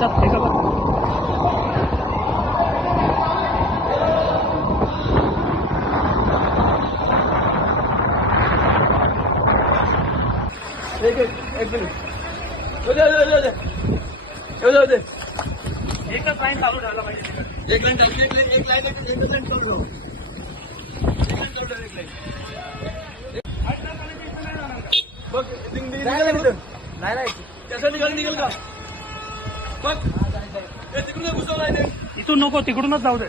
जा देखा बस एक एक मिनट। एक लाइन चालू डाला भाई एक लाइन चालू एक लाइन एक लाइन एक लाइन चालू एक लाइन चालू एक लाइन. बघ नाही नाही. त्यासाठी निघाल निघाल का? बघ तिकडून घुसवलं आहे. ते इथून नको तिकडूनच जाऊ दे.